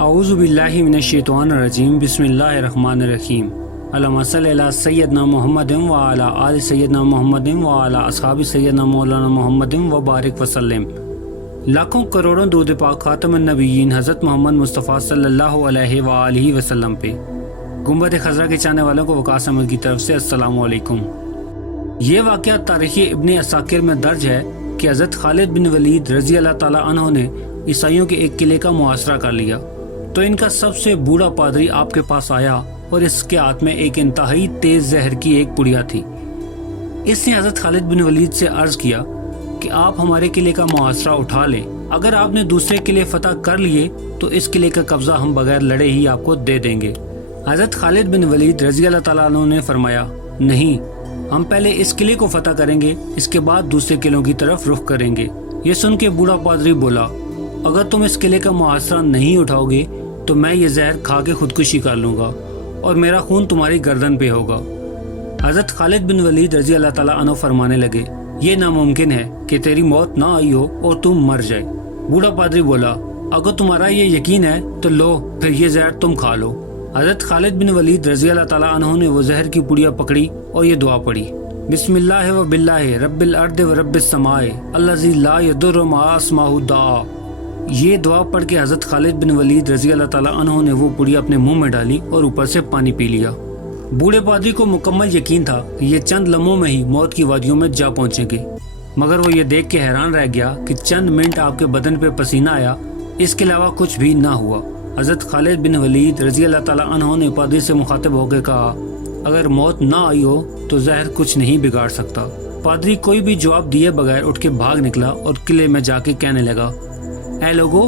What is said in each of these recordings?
اعوذ باللہ من الشیطان الرجیم بسم اللہ الرحمن الرحیم اللہم صلی علی سیدنا محمد وعلی آل سیدنا محمد وعلی اصحاب سیدنا مولانا محمد وبارک وسلم۔ لاکھوں کروڑوں درود پاک خاتم النبیین حضرت محمد مصطفیٰ صلی اللہ علیہ وآلہ وسلم پہ۔ گنبد خضرا کے چاہنے والوں کو وقاص احمد کی طرف سے السلام علیکم۔ یہ واقعہ تاریخ ابن عساکر میں درج ہے کہ حضرت خالد بن ولید رضی اللہ تعالیٰ عنہ نے عیسائیوں کے ایک قلعے کا محاصرہ کر لیا تو ان کا سب سے بوڑھا پادری آپ کے پاس آیا اور اس کے ہاتھ میں ایک انتہائی تیز زہر کی ایک پڑیا تھی۔ اس نے حضرت خالد بن ولید سے عرض کیا کہ آپ ہمارے قلعے کا محاصرہ اٹھا لیں، اگر آپ نے دوسرے قلعے فتح کر لیے تو اس قلعے کا قبضہ ہم بغیر لڑے ہی آپ کو دے دیں گے۔ حضرت خالد بن ولید رضی اللہ تعالیٰ عنہ نے فرمایا، نہیں، ہم پہلے اس قلعے کو فتح کریں گے، اس کے بعد دوسرے قلعوں کی طرف رخ کریں گے۔ یہ سن کے بوڑھا پادری بولا، اگر تم اس قلعے کا محاصرہ نہیں اٹھاؤ گے تو میں یہ زہر کھا کے خودکشی کر لوں گا اور میرا خون تمہاری گردن پہ ہوگا۔ حضرت خالد بن ولید رضی اللہ تعالیٰ عنہ فرمانے لگے، یہ ناممکن ہے کہ تیری موت نہ آئی ہو اور تم مر جائے۔ بوڑھا پادری بولا، اگر تمہارا یہ یقین ہے تو لو، پھر یہ زہر تم کھا لو۔ حضرت خالد بن ولید رضی اللہ تعالیٰ عنہ نے وہ زہر کی پڑیا پکڑی اور یہ دعا پڑھی، بسم اللہ و باللہ رب الارض و رب السماء الذی لا یضر مع اسمہ دعا۔ یہ دعا پڑھ کے حضرت خالد بن ولید رضی اللہ تعالیٰ عنہ نے وہ پڑیا اپنے منہ میں ڈالی اور اوپر سے پانی پی لیا۔ بوڑھے پادری کو مکمل یقین تھا کہ یہ چند لمحوں میں ہی موت کی وادیوں میں جا پہنچیں گے، مگر وہ یہ دیکھ کے حیران رہ گیا کہ چند منٹ آپ کے بدن پہ پسینہ آیا، اس کے علاوہ کچھ بھی نہ ہوا۔ حضرت خالد بن ولید رضی اللہ تعالیٰ عنہ نے پادری سے مخاطب ہو کے کہا، اگر موت نہ آئی ہو تو زہر کچھ نہیں بگاڑ سکتا۔ پادری کوئی بھی جواب دیے بغیر اٹھ کے بھاگ نکلا اور قلعے میں جا کے کہنے لگا، اے لوگو،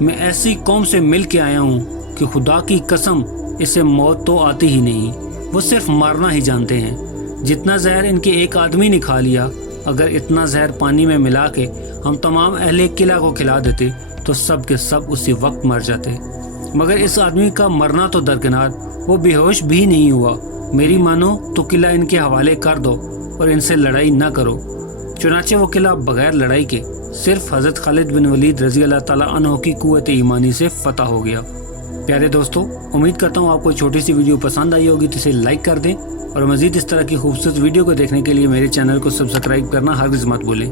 میں ایسی قوم سے مل کے آیا ہوں کہ خدا کی قسم اسے موت تو آتی ہی نہیں، وہ صرف مارنا ہی جانتے ہیں۔ جتنا زہر ان کے ایک آدمی نے کھا لیا، اگر اتنا زہر پانی میں ملا کے ہم تمام اہل قلعہ کو کھلا دیتے تو سب کے سب اسی وقت مر جاتے، مگر اس آدمی کا مرنا تو درکنار، وہ بے ہوش بھی نہیں ہوا۔ میری مانو تو قلعہ ان کے حوالے کر دو اور ان سے لڑائی نہ کرو۔ چنانچہ وہ قلعہ بغیر لڑائی کے صرف حضرت خالد بن ولید رضی اللہ تعالیٰ عنہ کی قوت ایمانی سے فتح ہو گیا۔ پیارے دوستو، امید کرتا ہوں آپ کو چھوٹی سی ویڈیو پسند آئی ہوگی تو اسے لائک کر دیں اور مزید اس طرح کی خوبصورت ویڈیو کو دیکھنے کے لیے میرے چینل کو سبسکرائب کرنا ہرگز مت بھولیں۔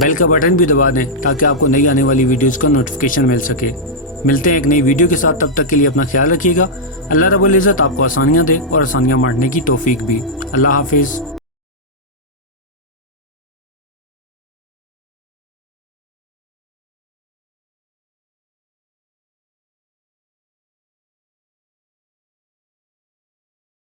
بیل کا بٹن بھی دبا دیں تاکہ آپ کو نئی آنے والی ویڈیوز کا نوٹیفیکیشن مل سکے۔ ملتے ہیں ایک نئی ویڈیو کے ساتھ، تب تک کے لیے اپنا خیال رکھیے گا۔ اللہ رب العزت آپ کو آسانیاں دے اور آسانیاں بانٹنے کی توفیق بھی۔ اللہ حافظ۔